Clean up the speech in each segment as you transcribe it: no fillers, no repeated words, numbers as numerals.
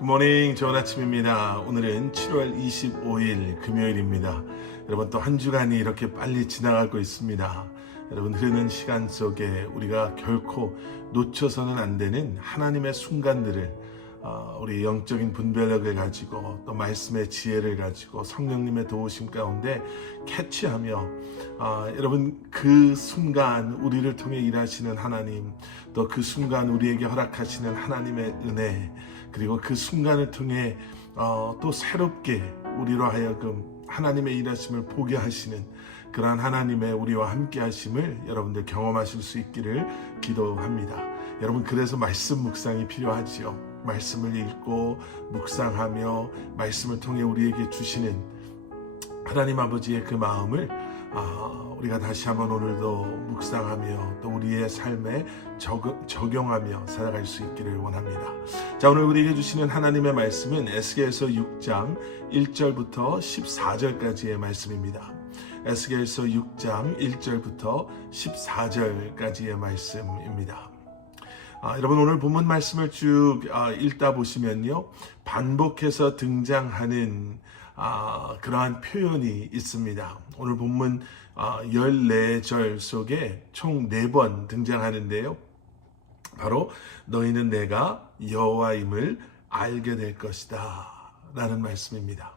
굿모닝, 좋은 아침입니다. 오늘은 7월 25일 금요일입니다. 여러분, 또 한 주간이 이렇게 빨리 지나가고 있습니다. 여러분, 흐르는 시간 속에 우리가 결코 놓쳐서는 안 되는 하나님의 순간들을 우리 영적인 분별력을 가지고 또 말씀의 지혜를 가지고 성령님의 도우심 가운데 캐치하며 여러분, 그 순간 우리를 통해 일하시는 하나님, 또 그 순간 우리에게 허락하시는 하나님의 은혜, 그리고 그 순간을 통해 또 새롭게 우리로 하여금 하나님의 일하심을 보게 하시는 그러한 하나님의 우리와 함께 하심을 여러분들 경험하실 수 있기를 기도합니다. 여러분, 그래서 말씀 묵상이 필요하지요. 말씀을 읽고 묵상하며 말씀을 통해 우리에게 주시는 하나님 아버지의 그 마음을 우리가 다시 한번 오늘도 묵상하며 또 우리의 삶에 적용하며 살아갈 수 있기를 원합니다. 자, 오늘 우리에게 주시는 하나님의 말씀은 에스겔서 6장 1절부터 14절까지의 말씀입니다. 에스겔서 6장 1절부터 14절까지의 말씀입니다. 여러분, 오늘 본문 말씀을 쭉 읽다 보시면요, 반복해서 등장하는 그러한 표현이 있습니다. 오늘 본문 14절 속에 총 4번 등장하는데요. 바로 너희는 내가 여호와임을 알게 될 것이다 라는 말씀입니다.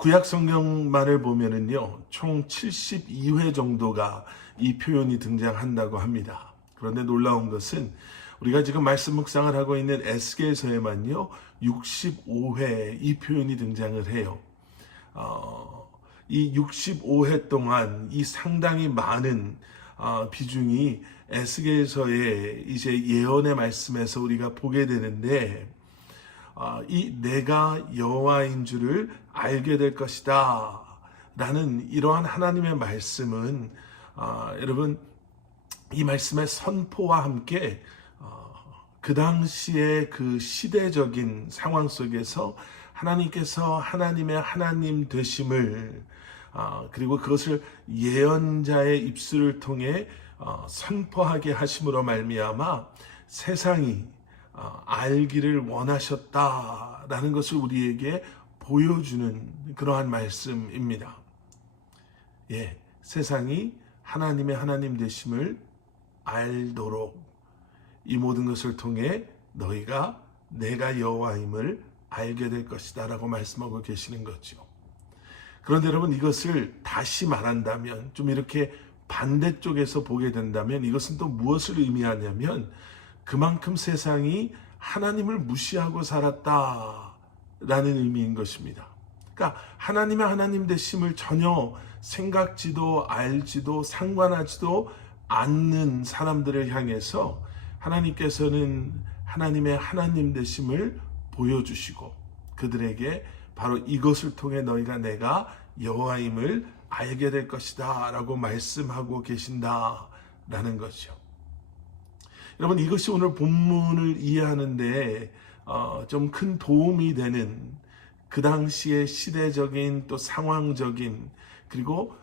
구약 성경만을 보면은요, 총 72회 정도가 이 표현이 등장한다고 합니다. 그런데 놀라운 것은 우리가 지금 말씀 묵상을 하고 있는 에스겔서에만요 65회 이 표현이 등장을 해요. 이 65회 동안 이 상당히 많은 비중이 에스겔서의 이제 예언의 말씀에서 우리가 보게 되는데, 이 내가 여호와인 줄을 알게 될 것이다 라는 이러한 하나님의 말씀은 여러분, 이 말씀의 선포와 함께 그 당시의 그 시대적인 상황 속에서 하나님께서 하나님의 하나님 되심을 그리고 그것을 예언자의 입술을 통해 선포하게 하심으로 말미암아 세상이 알기를 원하셨다라는 것을 우리에게 보여주는 그러한 말씀입니다. 예, 세상이 하나님의 하나님 되심을 알도록 이 모든 것을 통해 너희가 내가 여호와임을 알게 될 것이다 라고 말씀하고 계시는 거죠. 그런데 여러분, 이것을 다시 말한다면, 좀 이렇게 반대쪽에서 보게 된다면 이것은 또 무엇을 의미하냐면, 그만큼 세상이 하나님을 무시하고 살았다 라는 의미인 것입니다. 그러니까 하나님의 하나님 되심을 전혀 생각지도 알지도 상관하지도 않는 사람들을 향해서 하나님께서는 하나님의 하나님 되심을 보여주시고 그들에게 바로 이것을 통해 너희가 내가 여호와임을 알게 될 것이다 라고 말씀하고 계신다 라는 거죠. 여러분, 이것이 오늘 본문을 이해하는데 좀 큰 도움이 되는 그 당시의 시대적인 또 상황적인 그리고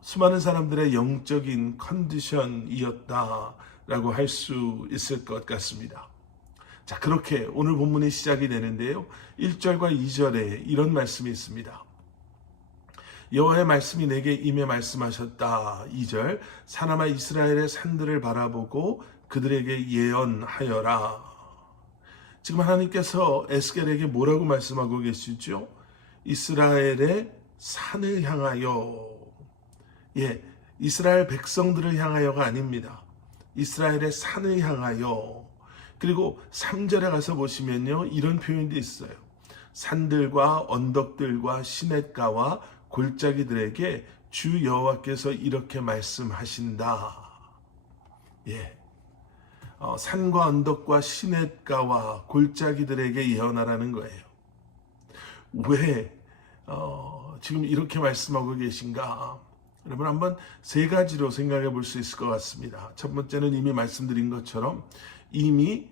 수많은 사람들의 영적인 컨디션이었다라고 할 수 있을 것 같습니다. 자, 그렇게 오늘 본문이 시작이 되는데요, 1절과 2절에 이런 말씀이 있습니다. 여호와의 말씀이 내게 임해 말씀하셨다. 2절, 사람아 이스라엘의 산들을 바라보고 그들에게 예언하여라. 지금 하나님께서 에스겔에게 뭐라고 말씀하고 계시죠? 이스라엘의 산을 향하여, 이스라엘 백성들을 향하여가 아닙니다. 이스라엘의 산을 향하여. 그리고 3절에 가서 보시면요, 이런 표현도 있어요. 산들과 언덕들과 시냇가와 골짜기들에게 주 여호와께서 이렇게 말씀하신다. 산과 언덕과 시냇가와 골짜기들에게 예언하라는 거예요. 왜 지금 이렇게 말씀하고 계신가? 여러분, 한번 3가지로 생각해 볼 수 있을 것 같습니다. 첫 번째는 이미 말씀드린 것처럼 이미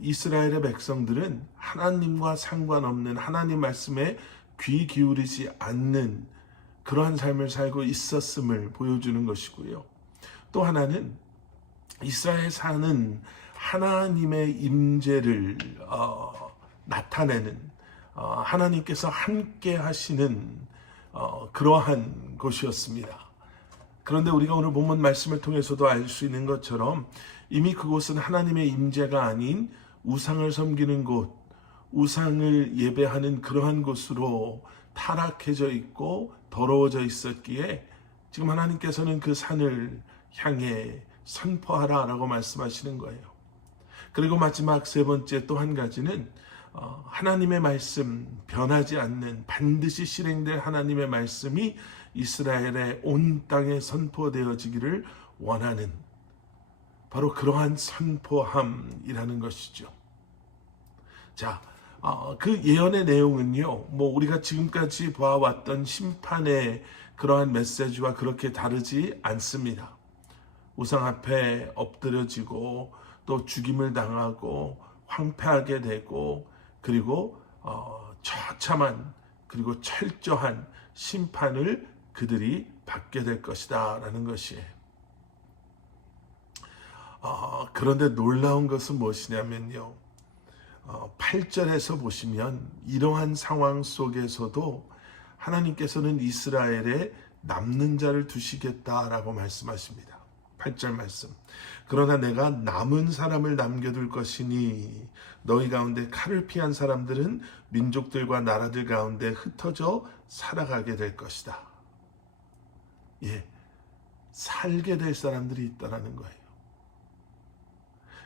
이스라엘의 백성들은 하나님과 상관없는 하나님 말씀에 귀 기울이지 않는 그러한 삶을 살고 있었음을 보여주는 것이고요. 또 하나는 이스라엘 산은 하나님의 임재를 나타내는 하나님께서 함께 하시는 그러한 곳이었습니다. 그런데 우리가 오늘 본문 말씀을 통해서도 알 수 있는 것처럼 이미 그곳은 하나님의 임재가 아닌 우상을 섬기는 곳, 우상을 예배하는 그러한 곳으로 타락해져 있고 더러워져 있었기에 지금 하나님께서는 그 산을 향해 선포하라 라고 말씀하시는 거예요. 그리고 마지막 세 번째 또 한 가지는 하나님의 말씀, 변하지 않는 반드시 실행될 하나님의 말씀이 이스라엘의 온 땅에 선포되어지기를 원하는 바로 그러한 선포함이라는 것이죠. 자, 그 예언의 내용은요, 우리가 지금까지 봐왔던 심판의 그러한 메시지와 그렇게 다르지 않습니다. 우상 앞에 엎드려지고 또 죽임을 당하고 황폐하게 되고 그리고 처참한 그리고 철저한 심판을 그들이 받게 될 것이다 라는 것이에요. 그런데 놀라운 것은 무엇이냐면요, 8절에서 보시면 이러한 상황 속에서도 하나님께서는 이스라엘에 남는 자를 두시겠다라고 말씀하십니다. 8절 말씀. 그러나 내가 남은 사람을 남겨둘 것이니 너희 가운데 칼을 피한 사람들은 민족들과 나라들 가운데 흩어져 살아가게 될 것이다. 예, 살게 될 사람들이 있다라는 거예요.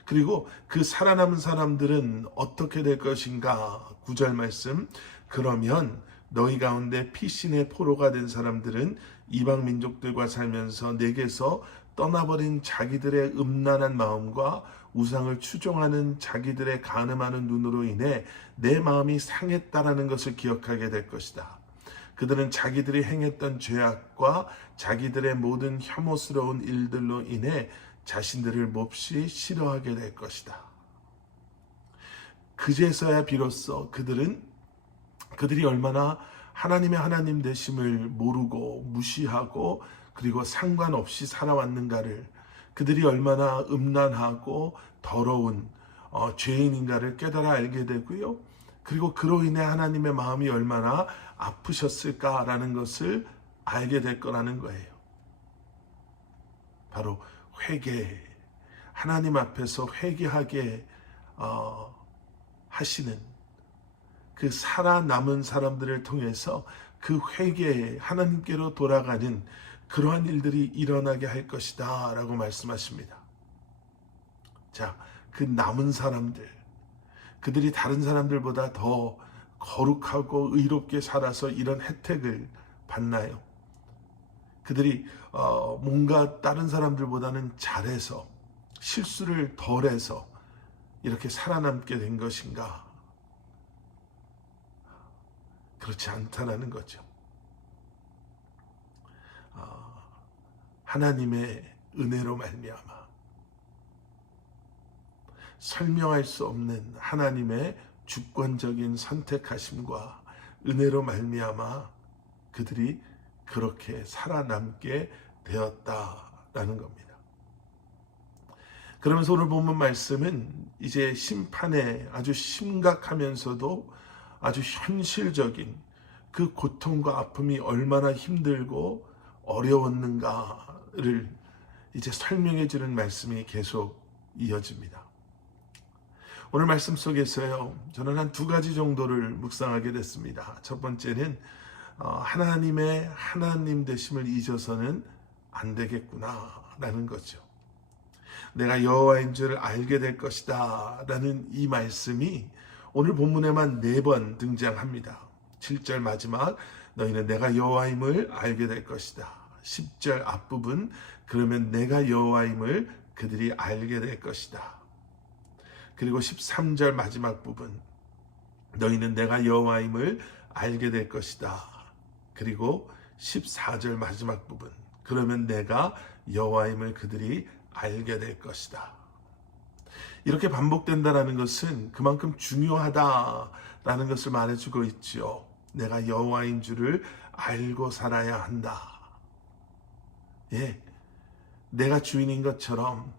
그리고 그 살아남은 사람들은 어떻게 될 것인가? 9절 말씀. 그러면 너희 가운데 피신의 포로가 된 사람들은 이방 민족들과 살면서 내게서 떠나버린 자기들의 음란한 마음과 우상을 추종하는 자기들의 간음하는 눈으로 인해 내 마음이 상했다라는 것을 기억하게 될 것이다. 그들은 자기들이 행했던 죄악과 자기들의 모든 혐오스러운 일들로 인해 자신들을 몹시 싫어하게 될 것이다. 그제서야 비로소 그들이 얼마나 하나님의 하나님 되심을 모르고 무시하고 그리고 상관없이 살아왔는가를, 그들이 얼마나 음란하고 더러운 죄인인가를 깨달아 알게 되고요. 그리고 그로 인해 하나님의 마음이 얼마나 아프셨을까라는 것을 알게 될 거라는 거예요. 바로 회개, 하나님 앞에서 회개하게 하시는 그 살아남은 사람들을 통해서 그 회개에 하나님께로 돌아가는 그러한 일들이 일어나게 할 것이다 라고 말씀하십니다. 자, 그 남은 사람들, 그들이 다른 사람들보다 더 거룩하고 의롭게 살아서 이런 혜택을 받나요? 그들이 뭔가 다른 사람들보다는 잘해서 실수를 덜해서 이렇게 살아남게 된 것인가? 그렇지 않다라는 거죠. 하나님의 은혜로 말미암아, 설명할 수 없는 하나님의 주권적인 선택하심과 은혜로 말미암아 그들이 그렇게 살아남게 되었다라는 겁니다. 그러면서 오늘 본문 말씀은 이제 심판에 아주 심각하면서도 아주 현실적인 그 고통과 아픔이 얼마나 힘들고 어려웠는가를 이제 설명해 주는 말씀이 계속 이어집니다. 오늘 말씀 속에서요, 저는 한 두 가지 정도를 묵상하게 됐습니다. 첫 번째는 하나님의 하나님 되심을 잊어서는 안 되겠구나 라는 거죠. 내가 여호와인 줄을 알게 될 것이다 라는 이 말씀이 오늘 본문에만 4번 등장합니다. 7절 마지막, 너희는 내가 여호와임을 알게 될 것이다. 10절 앞부분, 그러면 내가 여호와임을 그들이 알게 될 것이다. 그리고 13절 마지막 부분, 너희는 내가 여호와임을 알게 될 것이다. 그리고 14절 마지막 부분, 그러면 내가 여호와임을 그들이 알게 될 것이다. 이렇게 반복된다는 것은 그만큼 중요하다라는 것을 말해주고 있죠. 내가 여호와인 줄을 알고 살아야 한다. 예, 내가 주인인 것처럼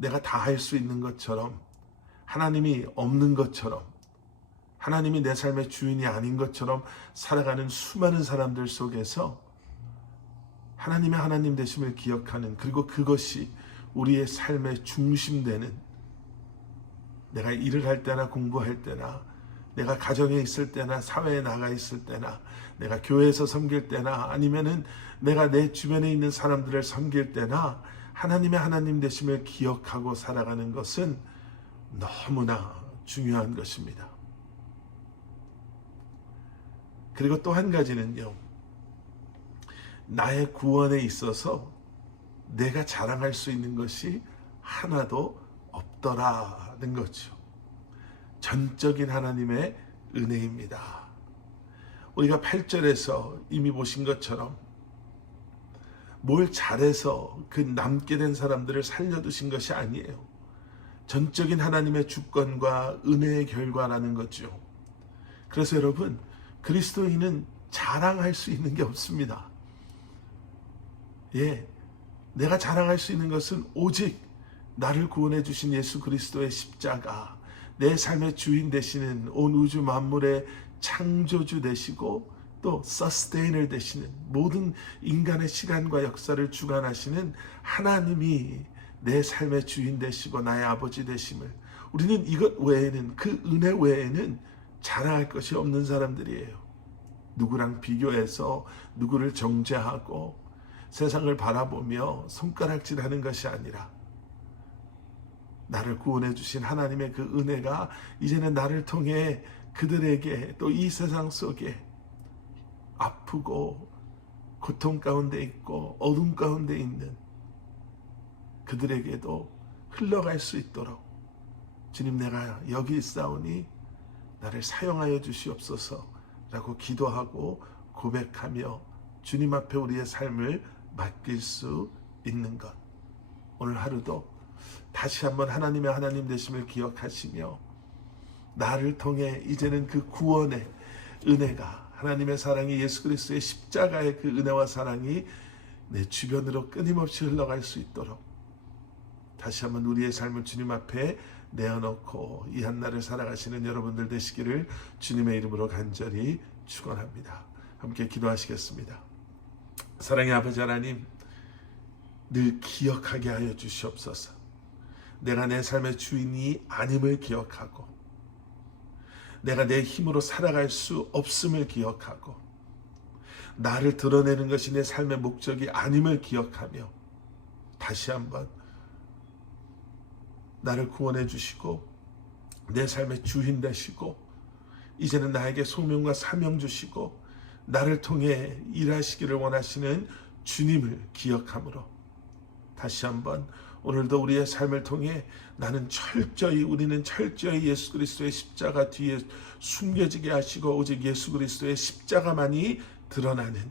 내가 다 할 수 있는 것처럼, 하나님이 없는 것처럼, 하나님이 내 삶의 주인이 아닌 것처럼 살아가는 수많은 사람들 속에서 하나님의 하나님 되심을 기억하는, 그리고 그것이 우리의 삶의 중심되는, 내가 일을 할 때나 공부할 때나, 내가 가정에 있을 때나 사회에 나가 있을 때나, 내가 교회에서 섬길 때나, 아니면은 내가 내 주변에 있는 사람들을 섬길 때나 하나님의 하나님 되심을 기억하고 살아가는 것은 너무나 중요한 것입니다. 그리고 또 한 가지는요, 나의 구원에 있어서 내가 자랑할 수 있는 것이 하나도 없더라는 거죠. 전적인 하나님의 은혜입니다. 우리가 8절에서 이미 보신 것처럼 뭘 잘해서 그 남게 된 사람들을 살려두신 것이 아니에요. 전적인 하나님의 주권과 은혜의 결과라는 거죠. 그래서 여러분, 그리스도인은 자랑할 수 있는 게 없습니다. 내가 자랑할 수 있는 것은 오직 나를 구원해 주신 예수 그리스도의 십자가, 내 삶의 주인 되시는, 온 우주 만물의 창조주 되시고 또 서스테이너 되시는, 모든 인간의 시간과 역사를 주관하시는 하나님이 내 삶의 주인 되시고 나의 아버지 되심을, 우리는 이것 외에는, 그 은혜 외에는 자랑할 것이 없는 사람들이에요. 누구랑 비교해서 누구를 정죄하고 세상을 바라보며 손가락질하는 것이 아니라, 나를 구원해 주신 하나님의 그 은혜가 이제는 나를 통해 그들에게, 또 이 세상 속에 아프고 고통 가운데 있고 어둠 가운데 있는 그들에게도 흘러갈 수 있도록, 주님, 내가 여기 있사오니 나를 사용하여 주시옵소서 라고 기도하고 고백하며 주님 앞에 우리의 삶을 맡길 수 있는 것, 오늘 하루도 다시 한번 하나님의 하나님 되심을 기억하시며, 나를 통해 이제는 그 구원의 은혜가, 하나님의 사랑이, 예수 그리스도의 십자가의 그 은혜와 사랑이 내 주변으로 끊임없이 흘러갈 수 있도록 다시 한번 우리의 삶을 주님 앞에 내어놓고 이 한날을 살아가시는 여러분들 되시기를 주님의 이름으로 간절히 축원합니다. 함께 기도하시겠습니다. 사랑의 아버지 하나님, 늘 기억하게 하여 주시옵소서. 내가 내 삶의 주인이 아님을 기억하고, 내가 내 힘으로 살아갈 수 없음을 기억하고, 나를 드러내는 것이 내 삶의 목적이 아님을 기억하며, 다시 한번 나를 구원해 주시고 내 삶의 주인 되시고, 이제는 나에게 소명과 사명 주시고 나를 통해 일하시기를 원하시는 주님을 기억함으로, 다시 한번 오늘도 우리의 삶을 통해 우리는 철저히 예수 그리스도의 십자가 뒤에 숨겨지게 하시고 오직 예수 그리스도의 십자가만이 드러나는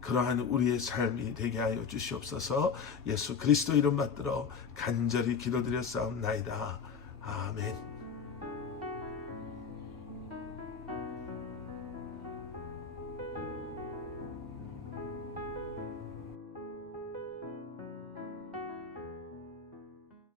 그러한 우리의 삶이 되게 하여 주시옵소서. 예수 그리스도 이름 받들어 간절히 기도드렸사옵나이다. 아멘.